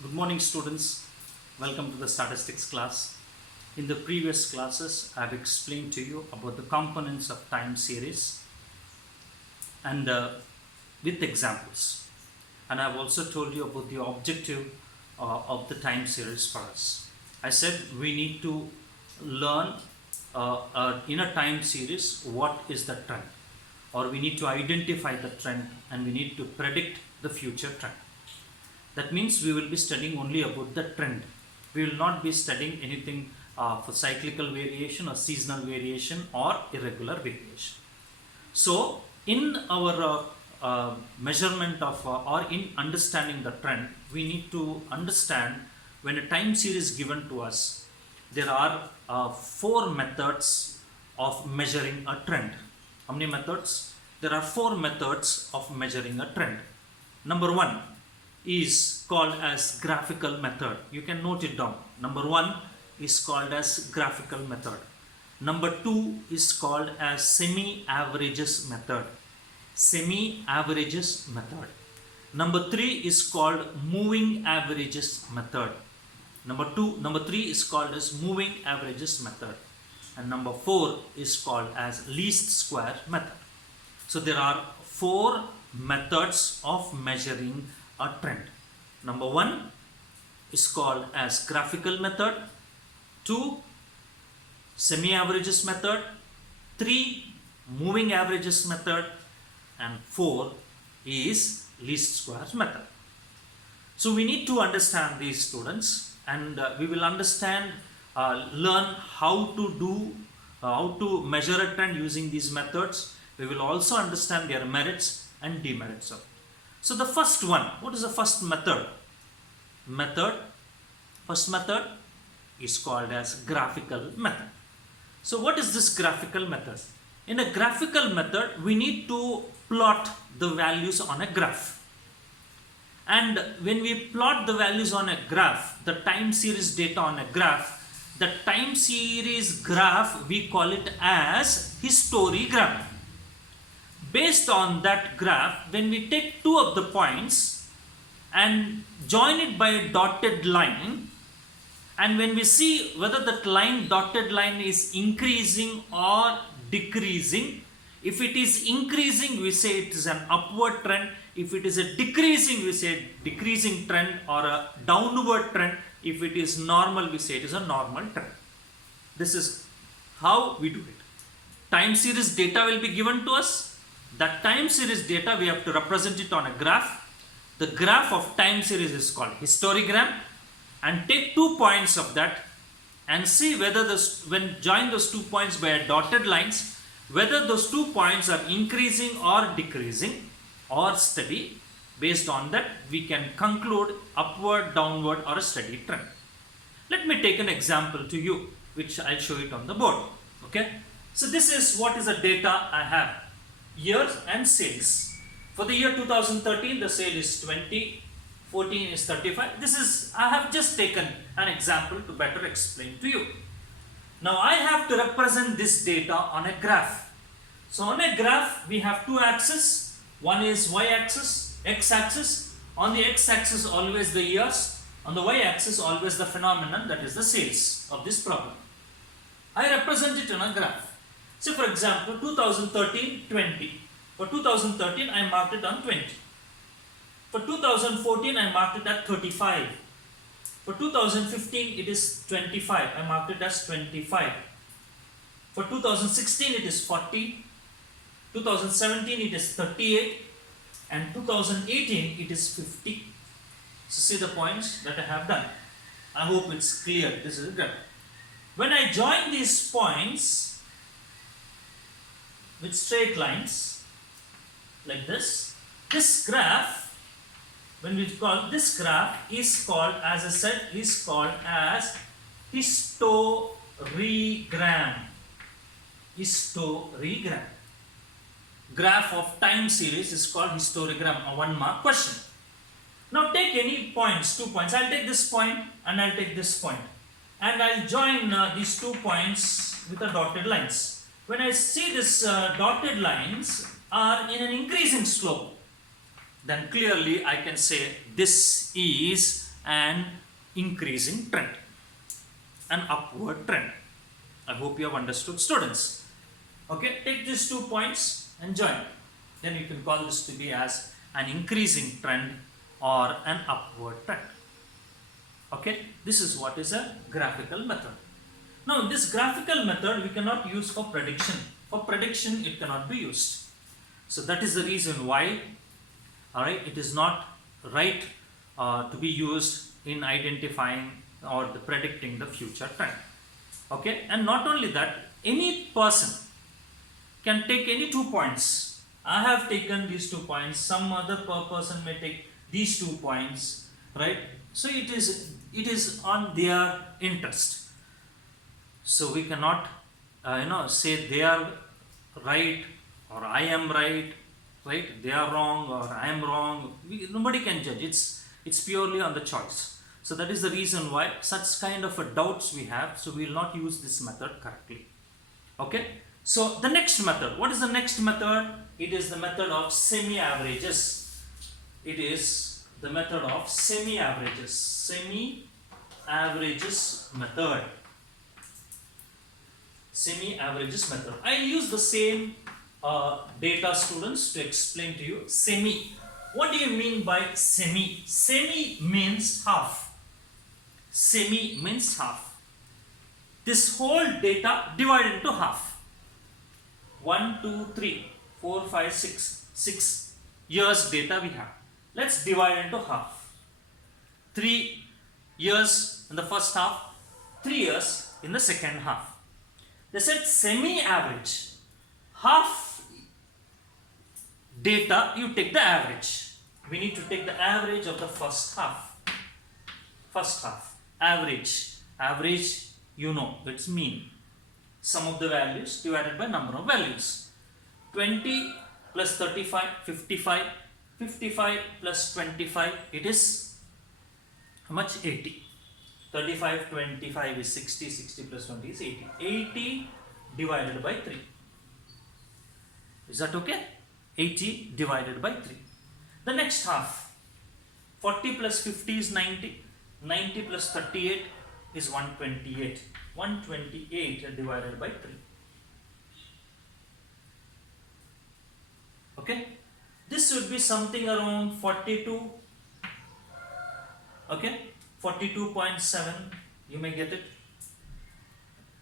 Good morning, students. Welcome to the statistics class. In the previous classes, I have explained to you about the components of time series and with examples. And I have also told you about the objective of the time series for us. I said we need to learn in a time series what is the trend, or we need to identify the trend and we need to predict the future trend. That means we will be studying only about the trend. We will not be studying anything for cyclical variation or seasonal variation or irregular variation. So, in our measurement of or in understanding the trend, we need to understand when a time series given to us, there are 4 methods of measuring a trend. How many methods? There are 4 methods of measuring a trend. Number 1 is called as graphical method. You can note it down. Number 1 is called as graphical method. Number 2 is called as semi-averages method. Semi-averages method. Number 3 is called moving averages method. Number 3 is called as moving averages method. And number 4 is called as least square method. So there are 4 methods of measuring a trend. Number 1 is called as graphical method, 2 semi-averages method, 3 moving averages method, and 4 is least squares method. So we need to understand these, students, and we will understand, learn how to measure a trend using these methods. We will also understand their merits and demerits of it. So the first one, what is the first method? First method is called as graphical method. So what is this graphical method? In a graphical method, we need to plot the values on a graph. And when we plot the values on a graph, the time series data on a graph, the time series graph, we call it as histogram. Based on that graph, when we take 2 of the points and join it by a dotted line, and when we see whether that dotted line is increasing or decreasing, if it is increasing, we say it is an upward trend. If it is a decreasing, we say decreasing trend, or a downward trend. If it is normal, we say it is a normal trend. This is how we do it. Time series data will be given to us. That time series data, we have to represent it on a graph. The graph of time series is called histogram, and take 2 points of that and see whether when join those 2 points by dotted lines, whether those 2 points are increasing or decreasing or steady. Based on that, we can conclude upward, downward, or a steady trend. Let me take an example to you, which I'll show it on the board. Okay. So this is what is the data I have. Years and sales. For the year 2013, the sale is 20, 14 is 35. This is, I have just taken an example to better explain to you. Now I have to represent this data on a graph. So on a graph, we have 2 axes. One is y-axis, x-axis. On the x-axis, always the years. On the y-axis, always the phenomenon, that is the sales of this problem. I represent it on a graph. So for example, 2013, 20. For 2013, I marked it on 20. For 2014, I marked it at 35. For 2015, it is 25. I marked it as 25. For 2016, it is 40. 2017, it is 38. And 2018, it is 50. So see the points that I have done. I hope it's clear. This is a graph. When I join these points with straight lines like this graph, when we call this graph, is called, as I said, is called as histogram. Histogram. Graph of time series is called histogram, a 1-mark question. Now take any points, 2 points. I'll take this point and I'll take this point, and I'll join these 2 points with the dotted lines. When I see this dotted lines are in an increasing slope, then clearly I can say this is an increasing trend, an upward trend. I hope you have understood, students. Okay, take these 2 points and join. Then you can call this to be as an increasing trend or an upward trend. Okay, this is what is a graphical method. Now, this graphical method we cannot use for prediction. For prediction, it cannot be used. So that is the reason why, alright, it is not right to be used in identifying or predicting the future trend. Okay, and not only that, any person can take any 2 points. I have taken these 2 points, some other person may take these 2 points, right? So it is on their interest. So we cannot say they are right or I am right, they are wrong or I am wrong. Nobody can judge. It's purely on the choice. So that is the reason why such kind of a doubts we have. So we will not use this method correctly. Okay. So the next method. What is the next method? It is the method of semi-averages. It is the method of semi-averages. Semi-averages method. Semi-averages method. I will use the same data, students, to explain to you semi. What do you mean by semi? Semi means half. Semi means half. This whole data divided into half. 1, 2, 3, 4, 5, 6 years data we have. Let's divide into half. 3 years in the first half, 3 years in the second half. They said semi-average. Half data, you take the average. We need to take the average of the first half. First half. Average. Average, you know, it's mean. Sum of the values divided by number of values. 20 plus 35, 55. 55 plus 25, it is how much? 80. 35, 25 is 60, 60 plus 20 is 80. 80 divided by 3. Is that okay? 80 divided by 3. The next half. 40 plus 50 is 90. 90 plus 38 is 128. 128 divided by 3. Okay? This would be something around 42. Okay? 42.7. You may get it.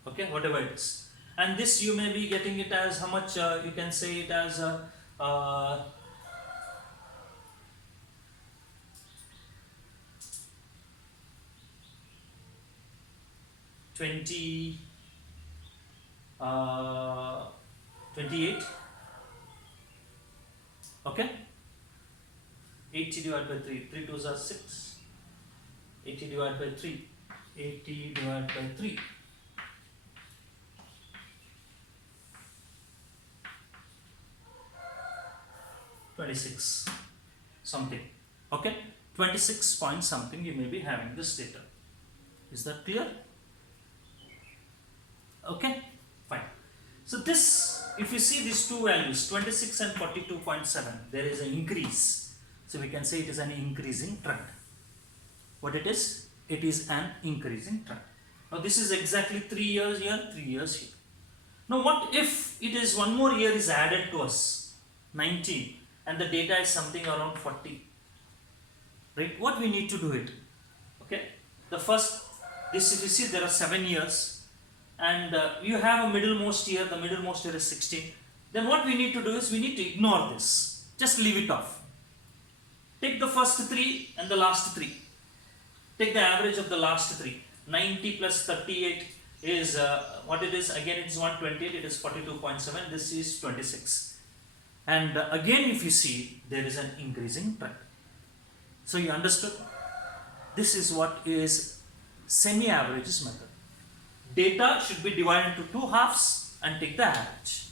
Okay? Whatever it is. And this you may be getting it as how much? You can say it as 28. 80 divided by 3. 3 2s are 6. 80 divided by 3. 80 divided by 3. 26 something. Okay, 26 point something you may be having this data. Is that clear? Okay, fine. So this, if you see these two values, 26 and 42.7, there is an increase. So we can say it is an increasing trend. What it is? It is an increasing trend. Now this is exactly 3 years here, 3 years here. Now what if it is one more year is added to us, 19, and the data is something around 40, right? What we need to do it? Okay, the first, this if you see there are 7 years, and you have a middlemost year, the middlemost year is 16, then what we need to do is we need to ignore this, just leave it off. Take the first 3 and the last 3. Take the average of the last 3. 90 plus 38 is what it is, again it is 128, it is 42.7, this is 26. And again if you see, there is an increasing trend. So you understood? This is what is semi-averages method. Data should be divided into 2 halves and take the average.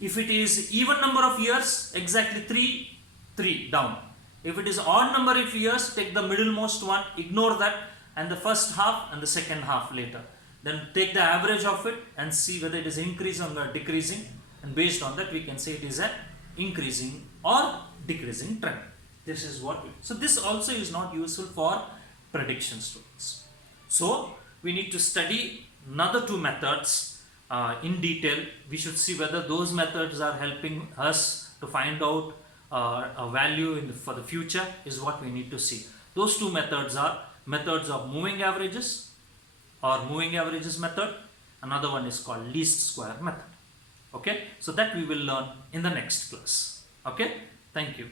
If it is even number of years, exactly 3 down. If it is odd number of years, take the middlemost one, ignore that, and the first half and the second half later. Then take the average of it and see whether it is increasing or decreasing, and based on that we can say it is an increasing or decreasing trend. This is what so this also is not useful for prediction students. So we need to study another two methods in detail. We should see whether those methods are helping us to find out a value for the future is what we need to see. Those two methods are methods of moving averages or moving averages method. Another one is called least square method. Okay, so that we will learn in the next class. Okay, thank you.